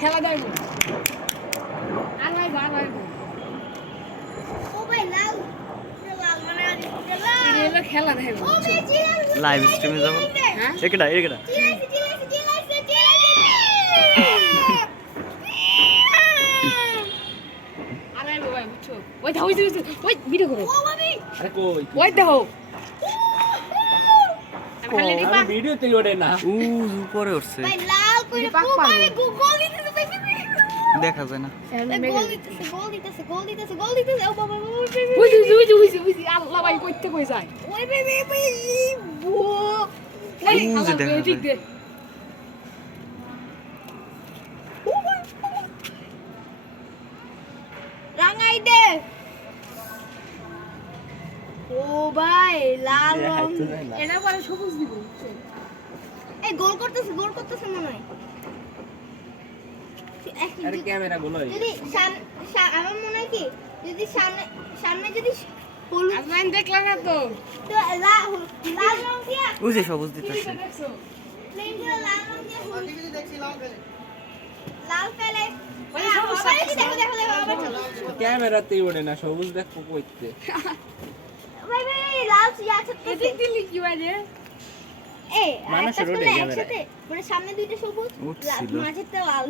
খেলা দেব আর ভাই ভাই ভাই লাল লাল মানে আর লাল এগুলো খেলা চিলাইছে লাইভ স্ট্রিমে যাব। হ্যাঁ? একেটা একেটা চিলাইছে চিলাইছে চিলাইছে চিলাইছে আর ভাই ভাই বুঝছ? ওই দাও ওই দাও, ওই দাও, ওই ভিডিও করো। আরে কই? ওই দেখো আমি খালি আমি রিপা না। উ উপরে উঠছে। লাল করে ও পারব। ভাই গোল দিতেছে ভাই দেখা যায় না। আল্লাহ ভাই কই যায়? রাঙাই দে। ও ভাই লাল রং। এনা পরে সবুজ দিব এই গোল করতেছে গোল করতেছে মনে হয়। আরে ক্যামেরা গুলো যদি আমার মনে হয় কি যদি সামনে সামনে যদি হলুদ আজমান না তো? তো লা- লাল রং দিয়া উ সবুজ দিতেছে। টিভিতে দেখছ? প্লেনগুলো লাল রং দিয়া হলুদ লাল ফেলে। ওই সবুজ আবার এই যে দেখো দেখো দেখো আবার চলো। ক্যামেরাতেই ওঠে না সবুজ দেখো কইতে। ভাই ভাই লাল ছাড়তেছে দিলি কি বাজে এই মানুষের মানে সামনে দুইটা সবুজ। মাঝেরটা লাল।